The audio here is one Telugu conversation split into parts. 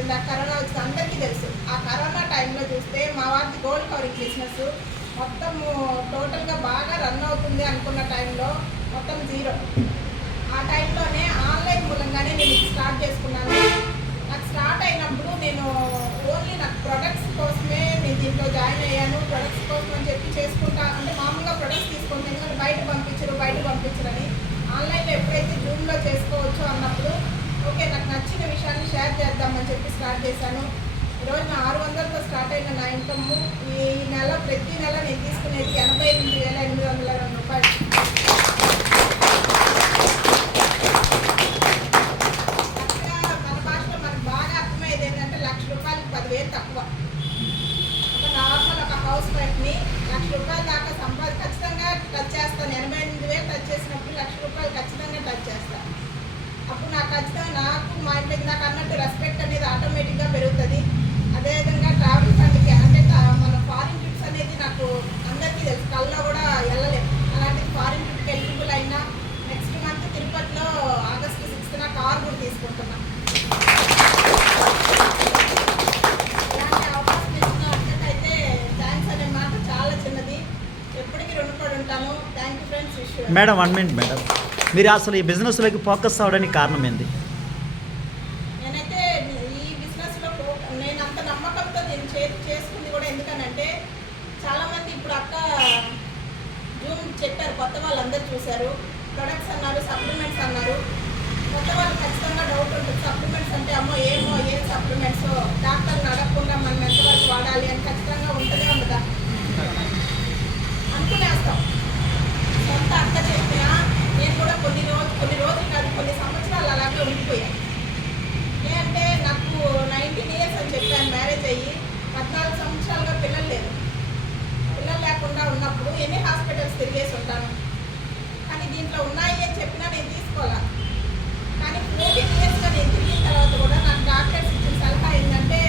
ఇందాక కరోనా వచ్చింది అందరికీ తెలుసు. ఆ కరోనా టైంలో చూస్తే మా వారిది గోల్డ్ కవరింగ్ బిజినెస్ మొత్తము టోటల్గా బాగా రన్ అవుతుంది అనుకున్న టైంలో మొత్తం జీరో. ఆ టైంలోనే ఆన్లైన్ మూలంగానే నేను స్టార్ట్ చేసుకున్నాను. నాకు స్టార్ట్ అయినప్పుడు నేను ఓన్లీ నాకు ప్రొడక్ట్స్ కోసమే నేను దీంట్లో జాయిన్ అయ్యాను. ప్రొడక్ట్స్ కోసం అని చెప్పి చేసుకుంటా అంటే మామూలుగా ప్రొడక్ట్స్ తీసుకుంటాను, ఎందుకంటే బయట పంపించరని ఆన్లైన్లో ఎప్పుడైతే జూమ్లో చేసుకోవచ్చు అన్నప్పుడు ఓకే నాకు నచ్చిన విషయాన్ని షేర్ చేద్దామని చెప్పి స్టార్ట్ చేశాను. ఈరోజు నా 600తో స్టార్ట్ అయిన నా ఇన్కమ్ ఈ నెల ప్రతి నెల నేను తీసుకునేది 88,802 రూపాయలు. మన భాషలో మనకు బాగా అర్థమయ్యేది ఏంటంటే ₹1,00,000 10,000 తక్కువ. ఒక నార్మల్ ఒక హౌస్ వైఫ్ని ₹1,00,000 దాకా ఖచ్చితంగా టచ్ చేస్తాను. 88,000 టచ్ చేసినప్పుడు ₹1,00,000 ఖచ్చితంగా టచ్ చేస్తాను. అప్పుడు నాకు ఖచ్చితంగా నాకు మా ఇంట్లోకి నాకు అన్నట్టు రెస్పెక్ట్ అనేది ఆటోమేటిక్గా పెరుగుతుంది. అదేవిధంగా ట్రావెల్ ఫండ్కి అంటే మన ఫారిన్ ట్రిప్స్ అనేది నాకు అందరికీ తెలుసు, కల్లో కూడా వెళ్ళలేము. అలాంటిది ఫారిన్ ట్రిప్కి ఎలిజిబుల్ అయినా నెక్స్ట్ మంత్ తిరుపతిలో ఆగస్టు 6న కార్ కూడా తీసుకుంటున్నాను. ఇలాంటి అవకాశం ఇచ్చిన అక్కకైతే థ్యాంక్స్ అనే మాట చాలా చిన్నది, ఎప్పటికీ రుణపడి ఉంటాను. Thank you friends. Madam 1 minute madam, మీరు అసలు ఈ బిజినెస్లోకి ఫోకస్ అవ్వడానికి కారణం ఏంటి? నేనైతే ఈ బిజినెస్లో నేను అంత నమ్మకంతో నేను చేసుకుంది కూడా ఎందుకనంటే చాలామంది ఇప్పుడు అక్క జూమ్ చెప్పారు, కొత్త వాళ్ళందరూ చూశారు, ప్రొడక్ట్స్ అన్నారు, సప్లిమెంట్స్ అన్నారు. కొత్త వాళ్ళు ఖచ్చితంగా డౌట్ ఉంటుంది, సప్లిమెంట్స్ అంటే అమ్మో ఏమో ఏం సప్లిమెంట్స్, డాక్టర్ని అడగకుండా మనం ఎంతవరకు వాడాలి అని ఖచ్చితంగా ఉంటుందే ఉండదా అనుకునేస్తాం. సొంత అక్క చెప్పినా నేను కూడా కొన్ని రోజులు కాదు కొన్ని సంవత్సరాలు అలాగే ఉండిపోయాను. ఏంటంటే నాకు 19 ఇయర్స్ అని చెప్పాను మ్యారేజ్ అయ్యి, 14 సంవత్సరాలుగా పిల్లలు లేకుండా ఉన్నప్పుడు ఎన్ని హాస్పిటల్స్ తిరిగేసి ఉంటాను. కానీ దీంట్లో ఉన్నాయి అని చెప్పినా నేను తీసుకోవాలా. కానీ 14 ఇయర్స్గా నేను తిరిగిన తర్వాత కూడా నాకు డాక్టర్స్ ఇచ్చిన సలహా ఏంటంటే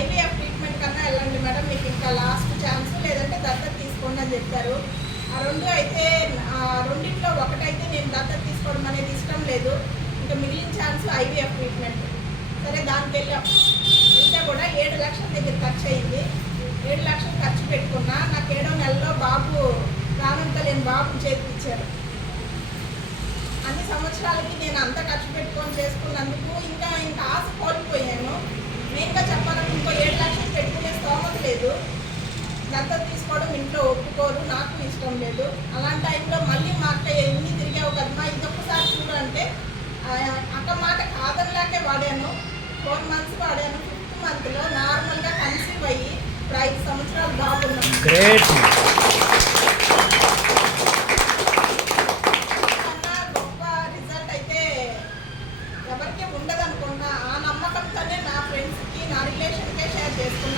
ఐవీఎఫ్ ట్రీట్మెంట్ కన్నా వెళ్ళండి మేడం, మీకు ఇంకా లాస్ట్ ఛాన్స్, లేదంటే దత్తత తీసుకోండి అని చెప్పారు. ఆ రెండు అయితే రెండింటిలో ఒకటైతే నేను దత్తత తీసుకోవడం అనేది ఇష్టం లేదు, ఇంకా మిగిలిన ఛాన్స్ ఐవీఎఫ్ ట్రీట్మెంట్. సరే దానికి వెళ్తే కూడా 7 లక్షల దగ్గర ఖర్చు అయింది. 7 లక్షలు ఖర్చు పెట్టుకున్నా నాకు 7వ నెలలో బాబు ప్రాణంతో లేని బాబుని చేతికిచ్చారు. అన్ని సంవత్సరాలకి నేను అంత ఖర్చు పెట్టుకొని చేసుకున్నందుకు ఇంకా ఆశ కోల్పోయాను. మెయిన్గా చెప్పాలంటే ఇంకో 7 లక్షలు పెట్టుకునే స్తోమత లేదు. దత్తత తీసుకోవడం ఇంట్లో ఒప్పుకోరు, నాకు ఇష్టం లేదు. అలాంటి టైంలో మళ్ళీ మా అక్క ఎన్ని తిరిగావు కదమ్మా ఇంకొకసారి చూడు అంటే అక్క మాట కాదనిలాగే వాడాను. 4 మంత్స్ వాడాను. 5th మంత్లో నార్మల్గా కన్సీవ్ అయ్యి ఇప్పుడు 5 సంవత్సరాలు బాగున్నాను. కన్నా గొప్ప రిజల్ట్ అయితే ఎవరికీ ఉండదనుకున్నా. ఆ నమ్మకంతోనే నా ఫ్రెండ్స్కి నా రిలేషన్కే షేర్ చేసుకున్నాను.